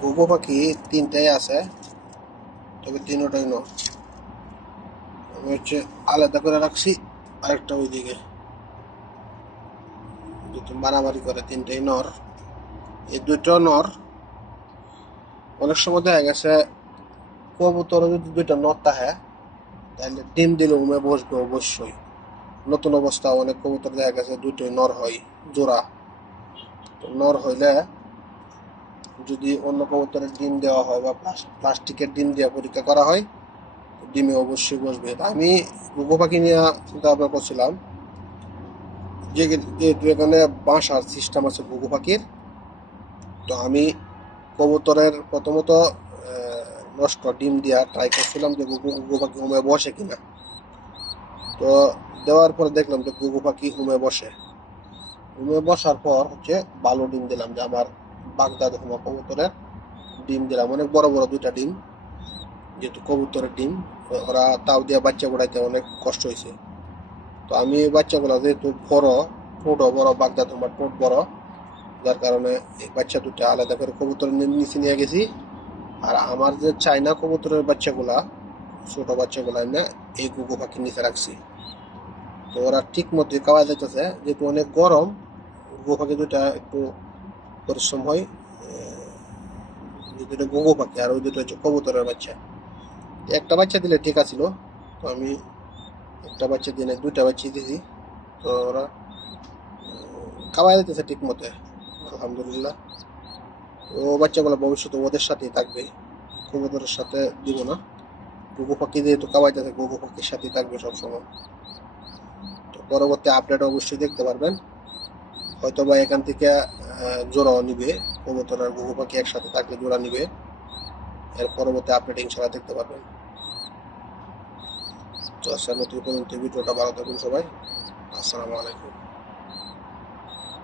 ঘুঘু পাখি তিনটাই আছে, তবে তিনটাই নর। আমি আলাদা করে রাখছি, আরেকটা ওইদিকে যেহেতু মারামারি করে। তিনটাই নর, এই দুটো নর। অনেক সময় দেখা গেছে কবুতর যদি দুইটা নর থাকে তাহলে ডিম দিলে উমে বসবে অবশ্যই। নতুন অবস্থা অনেক কবুতর দেখা গেছে দুটোই নর হয়, জোড়া। তো নর হইলে যদি অন্য কবুতরের ডিম দেওয়া হয় বা প্লাস্টিকের ডিম দিয়ে পরীক্ষা করা হয়, ডিমে অবশ্যই বসবে। আমি ঘুঘু পাখি নিয়ে চিন্তা ভাবনা করছিলাম, যেহেতু এখানে বাসার সিস্টেম আছে ঘুঘু পাখির, তো আমি কবুতরের প্রথমত নষ্ট ডিম দিয়া ট্রাই করছিলাম যে ঘুঘু পাখি হুমে বসে কিনা। তো দেওয়ার পরে দেখলাম যে ঘুঘু পাখি হুমে বসে। হুমে বসার পর ভালো ডিম দিলাম, যে আমার বাগদাদ হুমা কবুতরের ডিম দিলাম, অনেক বড় বড় দুইটা ডিম। যেহেতু কবুতরের ডিম, ওরা তাও দিয়ে বাচ্চা গোড়াইতে অনেক কষ্ট হয়েছে। তো আমি এই বাচ্চাগুলো যেহেতু বড়, ঠোঁটও বড়, বাগদাদ হুমার ঠোঁট বড়, যার কারণে এই বাচ্চা দুটো আলাদা করে কবুতরের নিচে নিয়ে গেছি। আর আমার যে চাইনা কবুতরের বাচ্চাগুলা, ছোট বাচ্চাগুলা না, এই ঘুঘু পাখির নিচে রাখছি। তো ওরা ঠিক মতো খাওয়া যাইতেছে, যেহেতু অনেক গরম। ঘুঘু পাখি দুটা একটু পরিশ্রম হয়, যে দুটো ঘুঘু পাখি আর ওই দুটো কবুতরের বাচ্চা। একটা বাচ্চা দিলে ঠিক আছিল, তো আমি একটা বাচ্চা দিনে দুইটা বাচ্চা দিয়েছি। তো ওরা খাওয়া যাইতেছে ঠিক মতো, আলহামদুলিল্লাহ। তো বাচ্চাগুলো ভবিষ্যতে ওদের সাথেই থাকবে, কবুতরের সাথে দিব না। ঘুঘু পাখি যেহেতু খাওয়াইতেছে, ঘুঘু পাখির সাথেই থাকবে সবসময়। তো পরবর্তী আপডেট অবশ্যই দেখতে পারবেন। হয়তো বা এখান থেকে জোড়াও নিবে, কবুতর আর ঘুঘু পাখি একসাথে থাকলে জোড়া নিবে। এর পরবর্তী আপডেট ইনশাল্লাহ দেখতে পারবেন। তো আজকের মতো এই পর্যন্ত ভিডিওটা, ভালো থাকুন সবাই। আসসালামু আলাইকুম।